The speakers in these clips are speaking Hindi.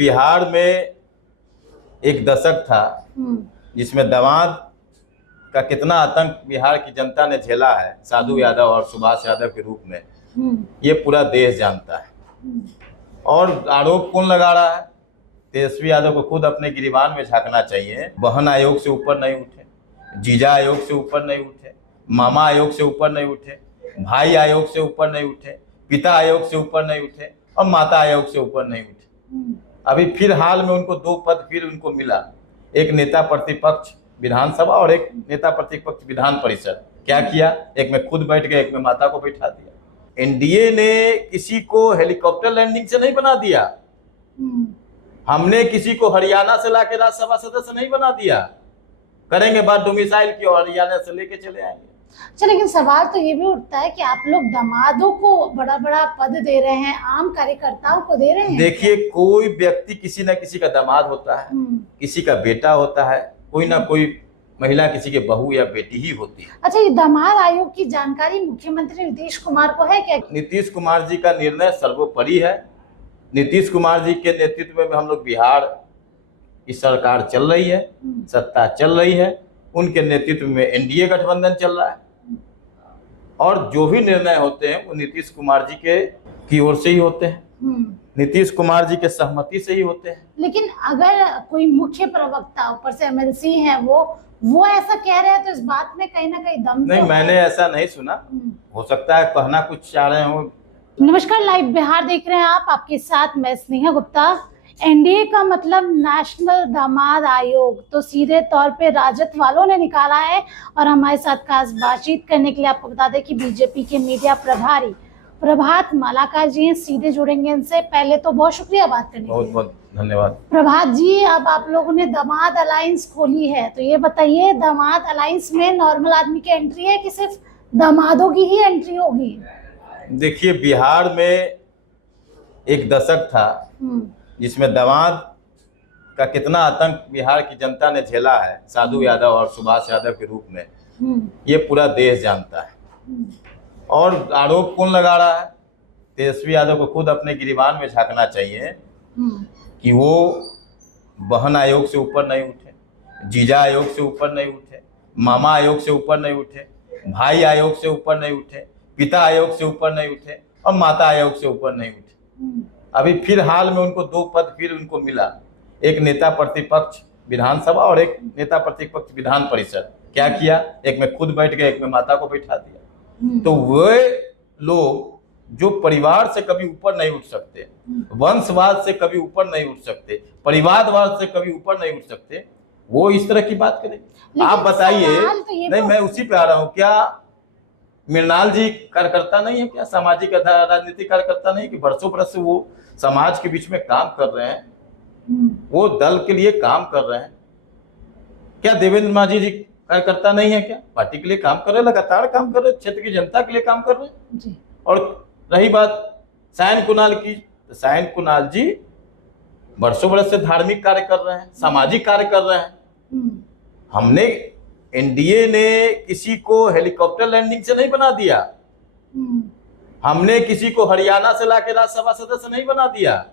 बिहार में एक दशक था जिसमें दामाद का कितना आतंक बिहार की जनता ने झेला है, साधु यादव और सुभाष यादव के रूप में, ये पूरा देश जानता है। और आरोप कौन लगा रहा है? तेजस्वी यादव को खुद अपने गिरिबान में झांकना चाहिए। बहन आयोग से ऊपर नहीं उठे, जीजा आयोग से ऊपर नहीं उठे, मामा आयोग से ऊपर नहीं उठे, भाई आयोग से ऊपर नहीं उठे, पिता आयोग से ऊपर नहीं उठे और माता आयोग से ऊपर नहीं उठे। अभी फिर हाल में उनको 2 पद फिर उनको मिला, एक नेता प्रतिपक्ष विधानसभा और एक नेता प्रतिपक्ष विधान परिषद। क्या किया? एक में खुद बैठ गए, एक में माता को बैठा दिया। एनडीए ने किसी को हेलीकॉप्टर लैंडिंग से नहीं बना दिया, हमने किसी को हरियाणा से लाके राज्यसभा सदस्य नहीं बना दिया। करेंगे बात डोमिसाइल की और हरियाणा से लेके चले आएंगे। अच्छा, लेकिन सवाल तो ये भी उठता है कि आप लोग दामादों को बड़ा बड़ा पद दे रहे हैं, आम कार्यकर्ताओं को दे रहे हैं। देखिए, कोई व्यक्ति किसी न किसी का दामाद होता है, किसी का बेटा होता है, कोई ना कोई महिला किसी के बहू या बेटी ही होती है। अच्छा, ये दामाद आयोग की जानकारी मुख्यमंत्री नीतीश कुमार को है क्या? नीतीश कुमार जी का निर्णय सर्वोपरि है। नीतीश कुमार जी के नेतृत्व में हम लोग बिहार की सरकार चल रही है, सत्ता चल रही है। उनके नेतृत्व में एनडीए गठबंधन चल रहा है और जो भी निर्णय होते हैं वो नीतीश कुमार जी की ओर से ही होते हैं, नीतीश कुमार जी के सहमति से ही होते हैं। लेकिन अगर कोई मुख्य प्रवक्ता ऊपर से एमएलसी है वो ऐसा कह रहे हैं तो इस बात में कहीं ना कहीं दम नहीं, तो मैंने ऐसा नहीं सुना। हो सकता है कहना कुछ चाह रहे हो। नमस्कार, लाइव बिहार देख रहे हैं आप, आपके साथ मैं स्नेहा गुप्ता। एनडीए का मतलब नेशनल दामाद आयोग तो सीधे तौर पे राजद वालों ने निकाला है और हमारे साथ खास बातचीत करने के लिए आपको बता दें कि बीजेपी के मीडिया प्रभारी प्रभात मालाकार जी हैं। सीधे जुड़ेंगे इनसे। पहले तो बहुत शुक्रिया बात करने के लिए। बहुत बहुत धन्यवाद। प्रभात जी, अब आप लोगों ने दामाद अलायंस खोली है, तो ये बताइए, दामाद अलायंस में नॉर्मल आदमी की एंट्री है कि सिर्फ दामादों की ही एंट्री होगी? देखिए, बिहार में एक दशक था जिसमें दामाद का कितना आतंक बिहार की जनता ने झेला है, साधु यादव और सुभाष यादव के रूप में, ये पूरा देश जानता है। और आरोप कौन लगा रहा है? तेजस्वी यादव को खुद अपने गिरिबान में झांकना चाहिए कि वो बहन आयोग से ऊपर नहीं उठे, जीजा आयोग से ऊपर नहीं उठे, मामा आयोग से ऊपर नहीं उठे, भाई आयोग से ऊपर नहीं उठे, पिता आयोग से ऊपर नहीं उठे और माता आयोग से ऊपर नहीं उठे। अभी फिर हाल में उनको 2 पद फिर उनको मिला, एक नेता प्रतिपक्ष विधानसभा और एक नेता प्रतिपक्ष विधान परिषद। क्या किया? एक में खुद बैठ गए, एक में माता को बैठा दिया। तो वे लोग जो परिवार से कभी ऊपर नहीं उठ सकते, वंशवाद से कभी ऊपर नहीं उठ सकते, परिवारवाद से कभी ऊपर नहीं उठ सकते, वो इस तरह की बात करें। आप बताइए। नहीं, मैं उसी पे आ रहा हूँ। क्या मृणाल जी कार्यकर्ता नहीं है? क्या सामाजिक राजनीतिक कार्यकर्ता नहीं? कि वर्षों बरस से वो समाज के बीच में काम कर रहे हैं, वो दल के लिए काम कर रहे हैं। क्या देवेंद्र माझी जी कार्यकर्ता नहीं है? क्या पार्टी के लिए काम कर रहे हैं, लगातार काम कर रहे हैं, क्षेत्र की जनता के लिए काम कर रहे हैं जी। और रही बात सायन कुणाल की, तो सायन कुणाल जी वर्षों बरस से धार्मिक कार्य कर रहे हैं, सामाजिक कार्य कर रहे हैं। हमने एनडीए ने किसी को हेलीकॉप्टर लैंडिंग से नहीं बना दिया, हमने किसी को हरियाणा से लाके राज्यसभा सदस्य नहीं बना दिया।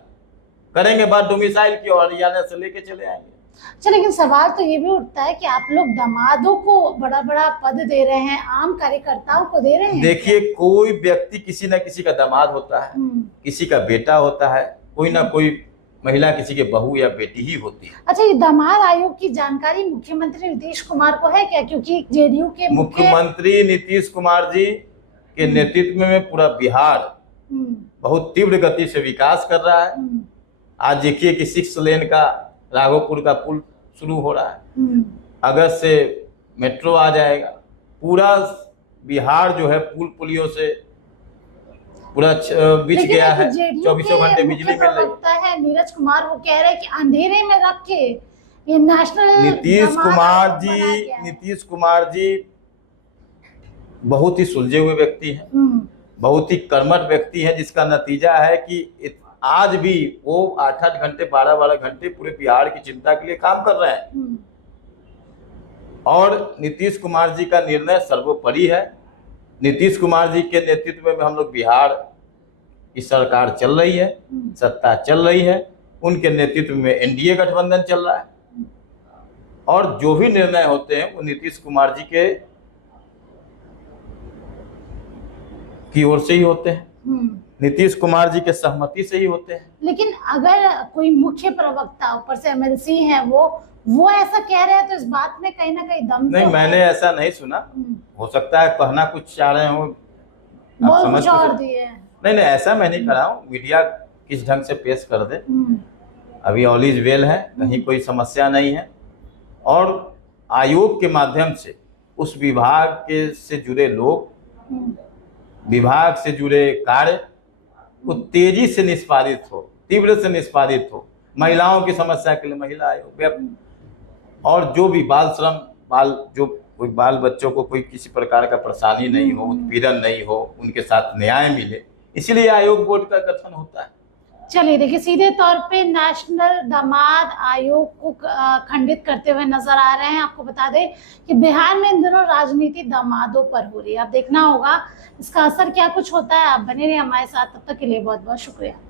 करेंगे बात डोमिसाइल की और हरियाणा से लेके चले आएंगे। अच्छा, लेकिन सवाल तो ये भी उठता है कि आप लोग दामादों को बड़ा बड़ा पद दे रहे हैं, आम कार्यकर्ताओं को दे रहे हैं। देखिए, कोई व्यक्ति किसी न किसी का दामाद होता है, किसी का बेटा होता है, कोई ना कोई महिला किसी के बहू या बेटी ही होती है। अच्छा, ये दामाद आयोग की जानकारी मुख्यमंत्री नीतीश कुमार को है क्या? क्योंकि जेडीयू के मुख्यमंत्री नीतीश कुमार जी के नेतृत्व में पूरा बिहार बहुत तीव्र गति से विकास कर रहा है। आज देखिए कि 6 लेन का राघोपुर का पुल शुरू हो रहा है, अगस्त से मेट्रो आ जाएगा। पूरा बिहार जो है पुल पुलियों से पूरा बिछ गया है, 24 घंटे बिजली मिल रही है। नीरज कुमार वो कह रहे हैं कि अंधेरे में रख के ये नेशनल नीतीश कुमार जी बहुत ही सुलझे हुए व्यक्ति हैं, बहुत ही कर्मठ व्यक्ति हैं, जिसका नतीजा है कि आज भी वो 8-8 घंटे 12-12 घंटे पूरे बिहार की चिंता के लिए काम कर रहे हैं। और नीतीश कुमार जी का निर्णय सर्वोपरि है। नीतीश कुमार जी के नेतृत्व में हम लोग बिहार की सरकार चल रही है, सत्ता चल रही है। उनके नेतृत्व में एनडीए गठबंधन चल रहा है और जो भी निर्णय होते हैं वो नीतीश कुमार जी के की ओर से ही होते हैं, नीतीश कुमार जी के सहमति से ही होते हैं। लेकिन अगर कोई मुख्य प्रवक्ता ऊपर से एमएलसी है वो ऐसा कह रहे हैं तो इस बात में कहीं ना कहीं दम नहीं, तो मैंने ऐसा नहीं सुना। हो सकता है कहना कुछ चाह रहे हो, आप समझ कुछ और दिए हैं। नहीं, ऐसा मैं नहीं कर रहा हूँ। मीडिया किस ढंग से पेश कर दे, अभी ऑल इज वेल है, कहीं कोई समस्या नहीं है। और आयोग के माध्यम से उस विभाग के से जुड़े लोग, विभाग से जुड़े कार्य वो तेजी से निष्पादित हो, तीव्र से निष्पादित हो। महिलाओं की समस्या के लिए महिला आयोग, और जो भी बाल श्रम, जो कोई बाल बच्चों को कोई किसी प्रकार का परेशानी नहीं हो, उत्पीड़न नहीं हो, उनके साथ न्याय मिले, इसीलिए आयोग बोर्ड का गठन होता है। चलिए देखिए, सीधे तौर पे नेशनल दामाद आयोग को खंडित करते हुए नजर आ रहे हैं। आपको बता दें कि बिहार में इन दिनों राजनीति दामादों पर हो रही है। अब देखना होगा इसका असर क्या कुछ होता है। आप बने रहिए हमारे साथ, तब तक के लिए बहुत बहुत शुक्रिया।